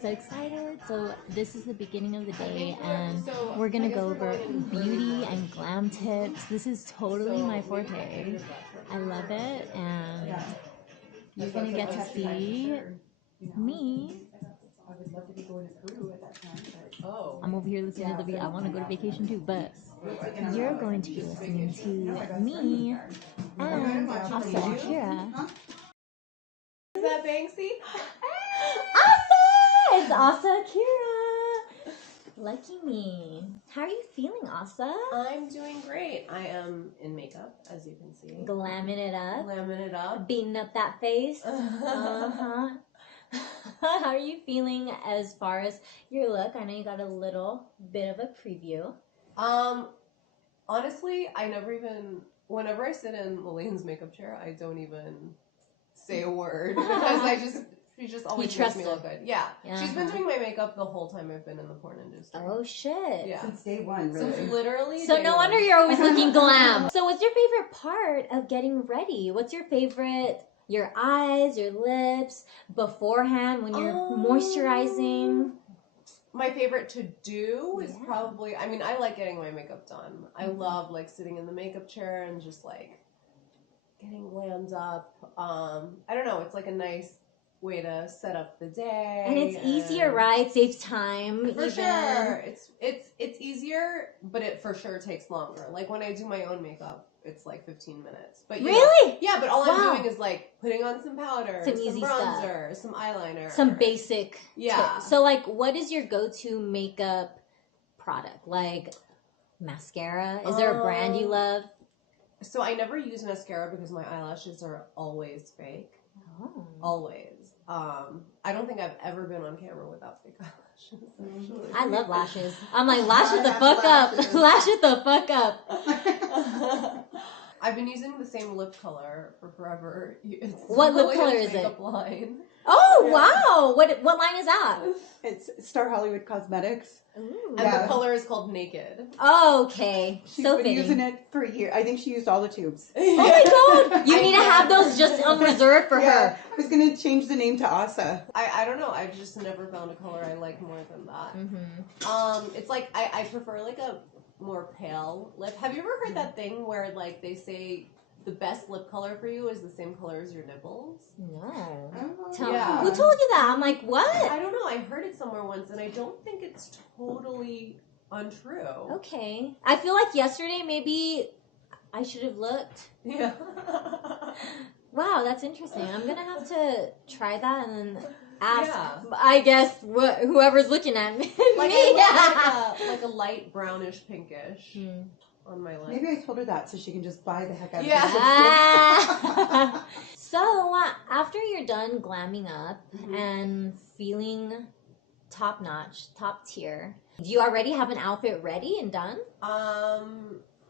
so excited. So this is the beginning of the day and we're gonna go over beauty and glam tips. This is totally my forte. I love it, and you're gonna get to see me. I'm over here listening to the beat. I want to go to vacation too, but you're going to be listening to me and Asa Akira. Is that Banksie? Asa! It's Asa Akira! Lucky me. How are you feeling, Asa? I'm doing great. I am in makeup, as you can see. Glamming it up. Glamming it up. Beating up that face. Uh-huh. How are you feeling as far as your look? I know you got a little bit of a preview. Honestly, I never even, whenever I sit in Lillian's makeup chair, I don't even say a word because she just always makes me look good. Yeah. She's been doing my makeup the whole time I've been in the porn industry. Oh, shit. Yeah. Since day one, really. Since literally So day no one. wonder you're always looking glam. So what's your favorite part of getting ready? What's your favorite, your eyes, your lips, beforehand when you're moisturizing? My favorite to do is probably, I mean, I like getting my makeup done. I love like sitting in the makeup chair and just like getting glammed up. I don't know, it's like a nice way to set up the day. And it's easier, right? It saves time. For sure. It's easier, but it for sure takes longer. Like when I do my own makeup, it's like 15 minutes. But really? Yeah, but all I'm doing is like putting on some powder, some easy bronzer, some eyeliner. Some basic tips. So like what is your go-to makeup product? Like mascara? Is there a brand you love? So I never use mascara because my eyelashes are always fake. Oh. Always. I don't think I've ever been on camera without fake eyelashes. Actually. I love lashes. I'm like, lash it the fuck up. Lash it the fuck up. I've been using the same lip color for forever. What lip color is it? Line. Oh, wow. What line is that? It's Star Hollywood Cosmetics. Ooh. And the color is called Naked. Oh, okay. She's so been fitting. using it for a year. I think she used all the tubes. Oh my god! You need to have those just on reserve for her. I was going to change the name to Asa. I don't know. I've just never found a color I like more than that. It's like I prefer like a more pale lip. Have you ever heard that thing where like they say the best lip color for you is the same color as your nipples? No. Yeah. Who told you that? I'm like, what? I don't know. I heard it somewhere once, and I don't think it's totally untrue. Okay. I feel like yesterday maybe I should have looked. Yeah. Wow, that's interesting. I'm gonna have to try that and then ask. Yeah. I guess whoever's looking at me. Like a light brownish pinkish on my lips. Maybe I told her that so she can just buy the heck out of Yeah. So after you're done glamming up and feeling top notch, top tier, do you already have an outfit ready and done?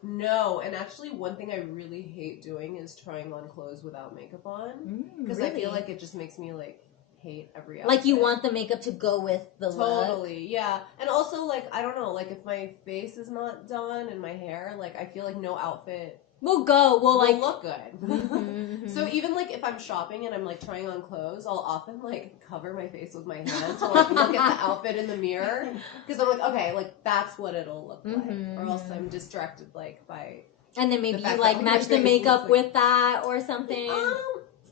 No, and actually one thing I really hate doing is trying on clothes without makeup on. Because I feel like it just makes me like hate every outfit. Like you want the makeup to go with the look. Totally, yeah. And also like, I don't know, like if my face is not done and my hair, like I feel like no outfit will like look good. So even like if I'm shopping and I'm like trying on clothes, I'll often like cover my face with my hand to like look at the outfit in the mirror, because I'm like, okay, like that's what it'll look like, or else I'm distracted like by. And then maybe you like match the makeup with that or something.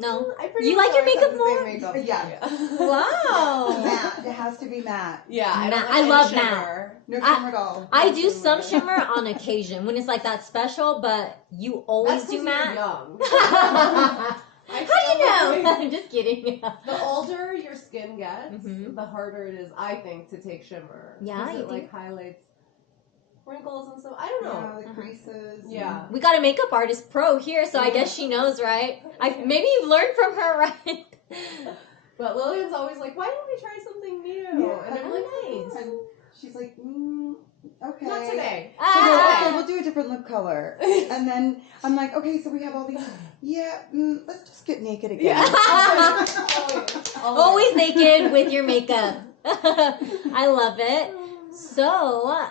No, you like your makeup more? Yeah. Wow. Matte. It has to be matte. Yeah, I love matte. No shimmer at all. I do some shimmer on occasion when it's like that special, but you always do matte. Young. How do you know? I'm just kidding. The older your skin gets, the harder it is, I think, to take shimmer. Yeah, it like highlights wrinkles and stuff. I don't know. Yeah, the creases. Yeah. We got a makeup artist pro here, so I guess she knows, right? Maybe you've learned from her, right? But Lillian's always like, why don't we try something new? Yeah. And I'm like, nice. And she's like, okay. Not today. She goes, okay, we'll do a different lip color. And then I'm like, okay, so we have all these. Yeah, let's just get naked again. Yeah. Always naked with your makeup. I love it. So,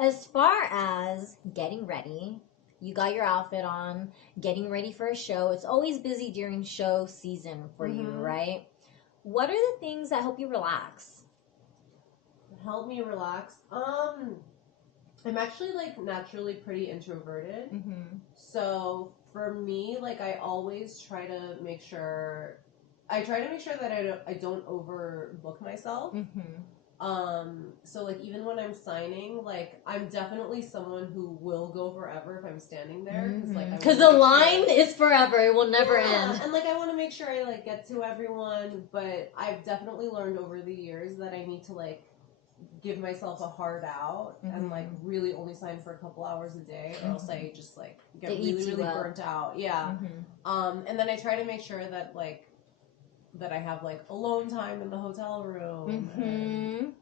as far as getting ready, you got your outfit on, getting ready for a show. It's always busy during show season for you, right? What are the things that help you relax? help me relax. I'm actually like naturally pretty introverted. So for me, like I always try to make sure that I don't overbook myself. So like even when I'm signing, like I'm definitely someone who will go forever if I'm standing there because the line is forever, it will never end. And like I want to make sure I like get to everyone, but I've definitely learned over the years that I need to like give myself a hard out and like really only sign for a couple hours a day, or else I just like get really burnt out. And then I try to make sure that like that I have like alone time in the hotel room and,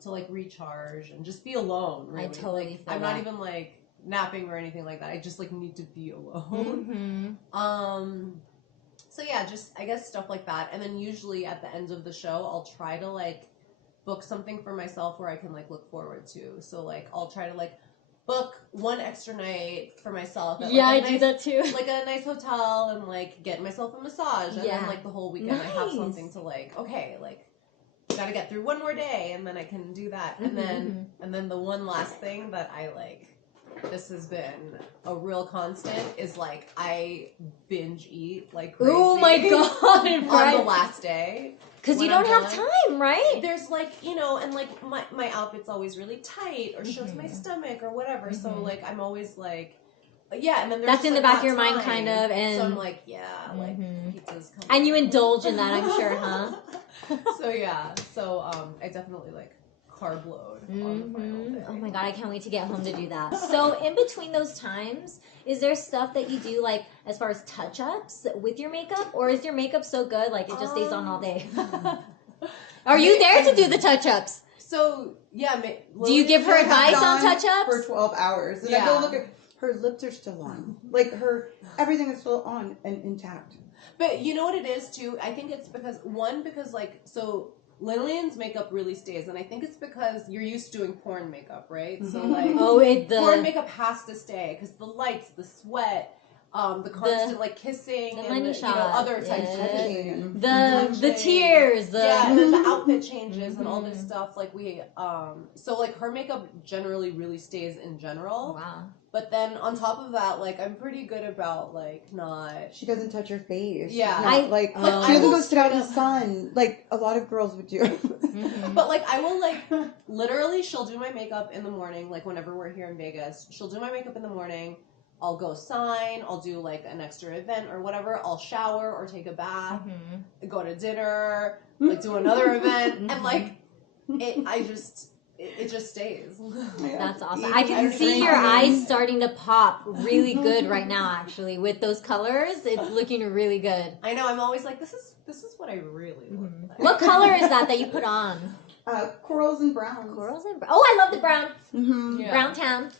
to like recharge and just be alone. Really. I totally like, feel I'm that. not even like napping or anything like that. I just like need to be alone. So yeah, just I guess stuff like that. And then usually at the end of the show, I'll try to like book something for myself where I can like look forward to. So like I'll try to like book one extra night for myself. At, yeah, like, I do that too. Like a nice hotel and like get myself a massage. And then like the whole weekend I have something to like, okay, like gotta get through one more day and then I can do that. And then the one last thing that I like, this has been a real constant, is like I binge eat like crazy. Oh my god! On the last day. Because you don't have time, right? There's like, you know, and like my outfit's always really tight or shows my stomach or whatever. So like I'm always like, yeah, and then there's that's in the back of your mind, time. kind of, and so I'm like, yeah, like pizza's coming. And you indulge in that, I'm sure, huh? So yeah, so I definitely like carb load on the final day. Oh my god, I can't wait to get home to do that. So in between those times, is there stuff that you do like as far as touch-ups with your makeup, or is your makeup so good like it just stays on all day? Are you there to do the touch-ups? So yeah, do you give her advice on touch-ups? For 12 hours. And I go look at her lips are still on. Like everything is still on and intact. But you know what it is too? I think it's because like, so Lillian's makeup really stays, and I think it's because you're used to doing porn makeup, right? So like, porn makeup has to stay because the lights, the sweat, the constant like kissing, and other types of things. The tears, and then the outfit changes and all this stuff. Like so like her makeup generally really stays in general. Wow. But then on top of that, like I'm pretty good about like not. She doesn't touch her face. Yeah, she doesn't go sit out in the sun like a lot of girls would do. But like I will like literally, she'll do my makeup in the morning. Like whenever we're here in Vegas, she'll do my makeup in the morning. I'll go sign. I'll do like an extra event or whatever. I'll shower or take a bath. Go to dinner. Like do another event, and like it just stays. That's awesome. I can see your eyes starting to pop really good right now, actually. With those colors, it's looking really good. I know, I'm always like, this is what I really look like. What color is that you put on? Corals and browns. Oh, I love the brown. Yeah. Brown town.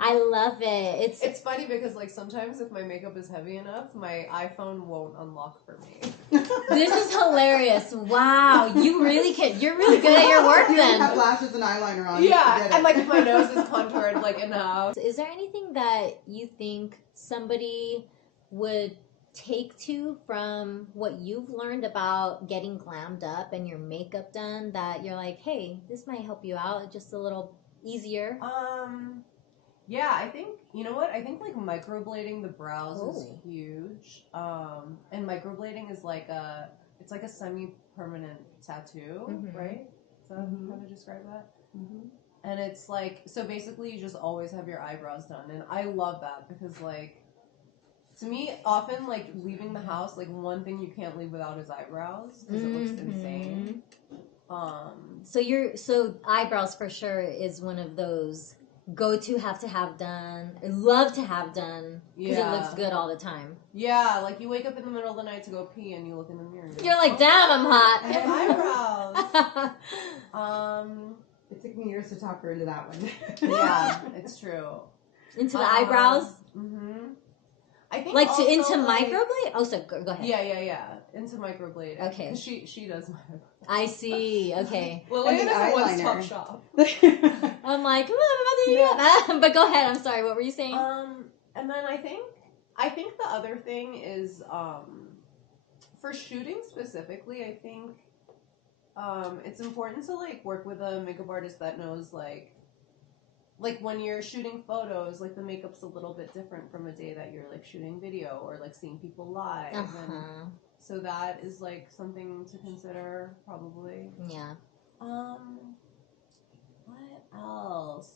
I love it. It's funny because like sometimes if my makeup is heavy enough, my iPhone won't unlock for me. This is hilarious. Wow, you're really good at your work you then. Don't have lashes and eyeliner on. Yeah, and like if my nose is contoured like enough. Is there anything that you think somebody would take to from what you've learned about getting glammed up and your makeup done that you're like, hey, this might help you out just a little easier? Yeah, I think, you know what? I think like microblading the brows is huge. And microblading is like it's like a semi-permanent tattoo, right? Is that how to describe that? And it's like, so basically you just always have your eyebrows done. And I love that because like, to me, often, like, leaving the house, like, one thing you can't leave without is eyebrows, because it looks insane. So eyebrows for sure is one of those go-to have to have done, love to have done, because it looks good all the time. Yeah, like, you wake up in the middle of the night to go pee, and you look in the mirror. You're like, damn, I'm hot. I have eyebrows. It took me years to talk her into that one. Yeah, it's true. Into the eyebrows? I think like also, into like, microblade? Oh, so go ahead. Yeah. Into microblade. Okay. Because she does my eyebrows. I see. Okay. Lillian doesn't want top shop. I'm like, come on, I'm about to do that. But go ahead. I'm sorry. What were you saying? And then I think the other thing is, for shooting specifically, I think it's important to like work with a makeup artist that knows like when you're shooting photos, like the makeup's a little bit different from a day that you're like shooting video or like seeing people live. And so that is like something to consider probably. Yeah. What else?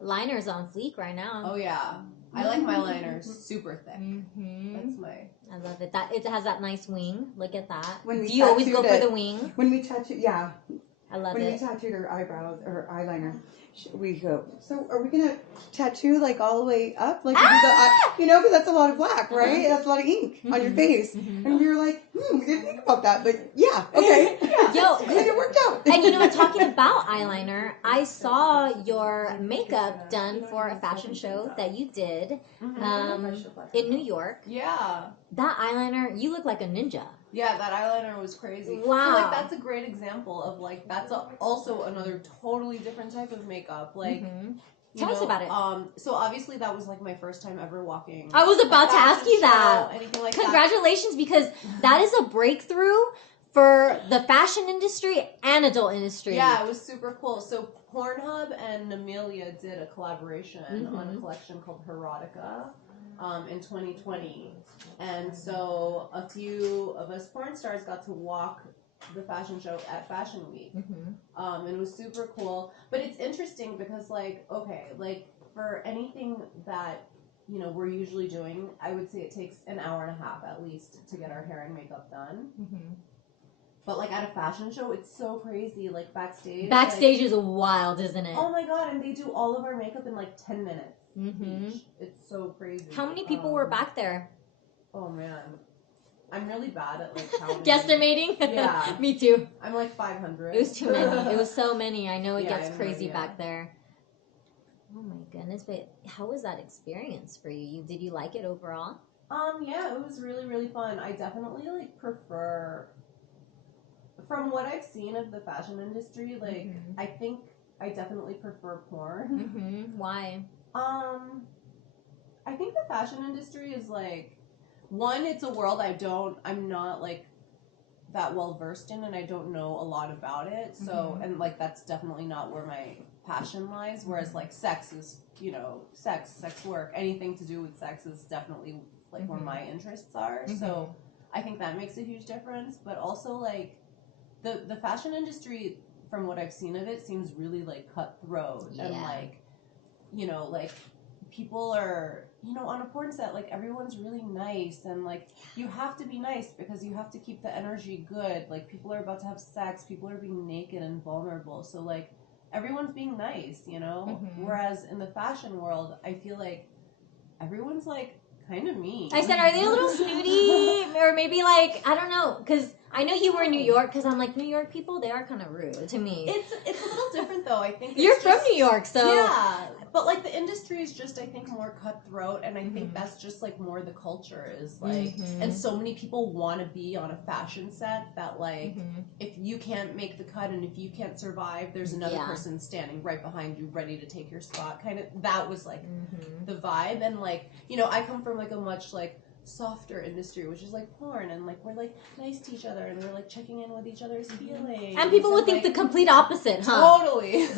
Liner's on fleek right now. Oh yeah. I like my liners super thick. That's my. I love it. That it has that nice wing. Look at that. When Do you always go for the wing? When we tattoo, yeah. I love it. When we tattooed her eyebrows or eyeliner, we go. So are we gonna tattoo like all the way up, like we do the, because that's a lot of black, right? That's a lot of ink on your face. And we were like, we didn't think about that, but yeah, okay. Yo, and it worked out. And you know what? Talking about eyeliner, I saw your makeup done for a fashion show that you did in New York. Yeah. That eyeliner, you look like a ninja. Yeah, that eyeliner was crazy. Wow. So, like, that's a great example of, like, that's also another totally different type of makeup. Like, Tell us about it. So, obviously, that was, like, my first time ever walking. I was about to ask you that. Anything like Congratulations, because that is a breakthrough for the fashion industry and adult industry. Yeah, it was super cool. So, Pornhub and Namilia did a collaboration on a collection called Erotica. In 2020, and so a few of us porn stars got to walk the fashion show at Fashion Week, and it was super cool. But it's interesting because, like, okay, like for anything that we're usually doing, I would say it takes an hour and a half at least to get our hair and makeup done. But like at a fashion show, it's so crazy. Like backstage. Backstage is wild, isn't it? Oh my god! And they do all of our makeup in like 10 minutes. It's so crazy. How many people were back there? Oh man, I'm really bad at like counting. Guesstimating? Yeah, me too. I'm like 500. It was too many. It was so many. I know it gets crazy idea. Back there. Oh my goodness! But how was that experience for you? Did you like it overall? Yeah, it was really really fun. I definitely like prefer. From what I've seen of the fashion industry, like I think I definitely prefer porn. Why? I think the fashion industry is like, one, it's a world I'm not like that well versed in, and I don't know a lot about it. So, and like that's definitely not where my passion lies. Whereas like sex is, sex work, anything to do with sex is definitely like where my interests are. So I think that makes a huge difference. But also like the fashion industry, from what I've seen of it, seems really like cutthroat and like, like people are, on a porn set, like everyone's really nice, and like you have to be nice because you have to keep the energy good. Like people are about to have sex, people are being naked and vulnerable, so like everyone's being nice, Whereas in the fashion world, I feel like everyone's like kind of mean. I said, are they a little snooty? Or maybe like, I don't know, because I know you were in New York, because I'm like, New York people, they are kind of rude to me. It's a little different though. I think you're from New York, so yeah. But like the industry is just, I think, more cutthroat, and I think that's just like more the culture is like, and so many people want to be on a fashion set that like, if you can't make the cut and if you can't survive, there's another person standing right behind you, ready to take your spot. Kind of that was like the vibe, and like I come from like a much like softer industry, which is like porn, and like we're like nice to each other, and we're like checking in with each other's feelings, and people would think like, the complete opposite, huh? Totally.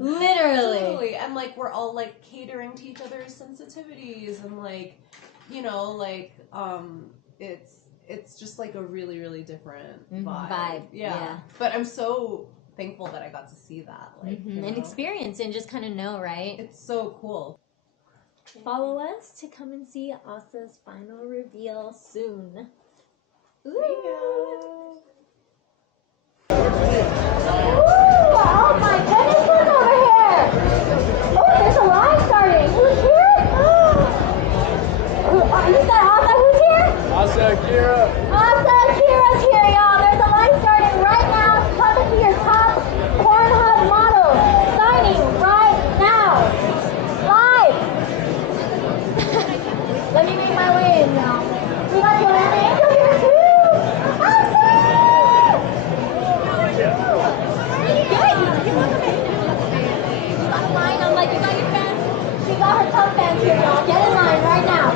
Literally. Totally. And like we're all like catering to each other's sensitivities, and like it's just like a really really different vibe. Yeah. But I'm so thankful that I got to see that, like and experience and just kind of know, right? It's so cool. Follow us to come and see Asa's final reveal soon. Ooh.